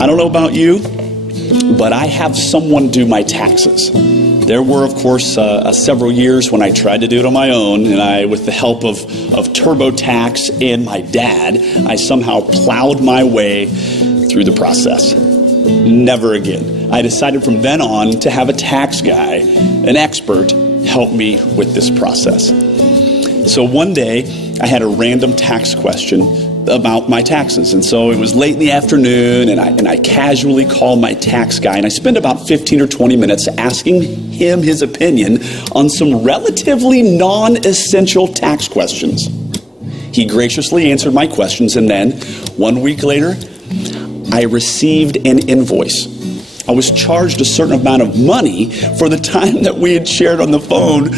I don't know about you, but I have someone do my taxes. There were, of course, several years when I tried to do it on my own, and with the help of TurboTax and my dad, I somehow plowed my way through the process. Never again. I decided from then on to have a tax guy, an expert, help me with this process. So one day, I had a random tax question about my taxes. And so it was late in the afternoon, and I casually called my tax guy, and I spent about 15 or 20 minutes asking him his opinion on some relatively non-essential tax questions. He graciously answered my questions, and then 1 week later, I received an invoice. I was charged a certain amount of money for the time that we had shared on the phone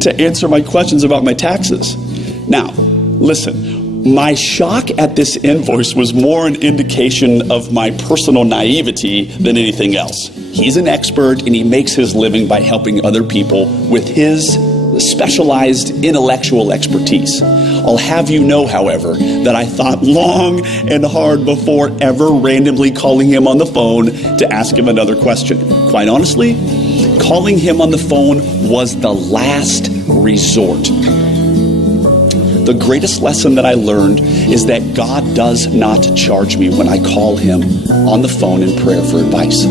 to answer my questions about my taxes. Now, listen, my shock at this invoice was more an indication of my personal naivety than anything else. He's an expert, and he makes his living by helping other people with his specialized intellectual expertise. I'll have you know, however, that I thought long and hard before ever randomly calling him on the phone to ask him another question. Quite honestly, calling him on the phone was the last resort. The greatest lesson that I learned is that God does not charge me when I call him on the phone in prayer for advice.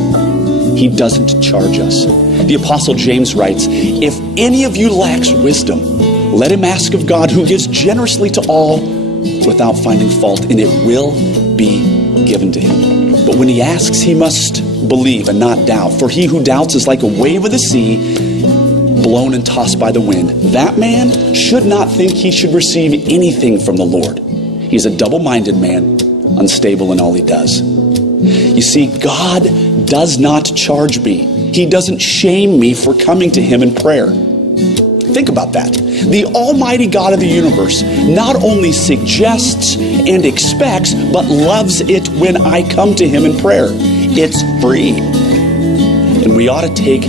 He doesn't charge us. The Apostle James writes, "If any of you lacks wisdom, let him ask of God, who gives generously to all without finding fault, and it will be given to him. But when he asks, he must believe and not doubt. For he who doubts is like a wave of the sea, blown and tossed by the wind. That man should not think he should receive anything from the Lord. He's a double-minded man, unstable in all he does." You see, God does not charge me. He doesn't shame me for coming to him in prayer. Think about that. The Almighty God of the universe not only suggests and expects, but loves it when I come to him in prayer. It's free. And we ought to take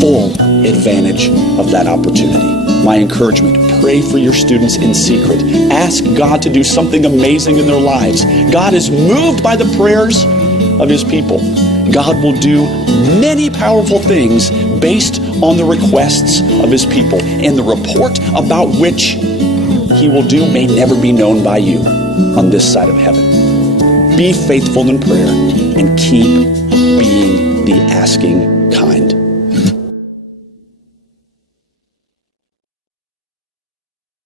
full advantage of that opportunity. My encouragement, pray for your students in secret. Ask God to do something amazing in their lives. God is moved by the prayers of his people. God will do many powerful things based on the requests of his people, and the report about which he will do may never be known by you on this side of heaven. Be faithful in prayer and keep being the asking kind.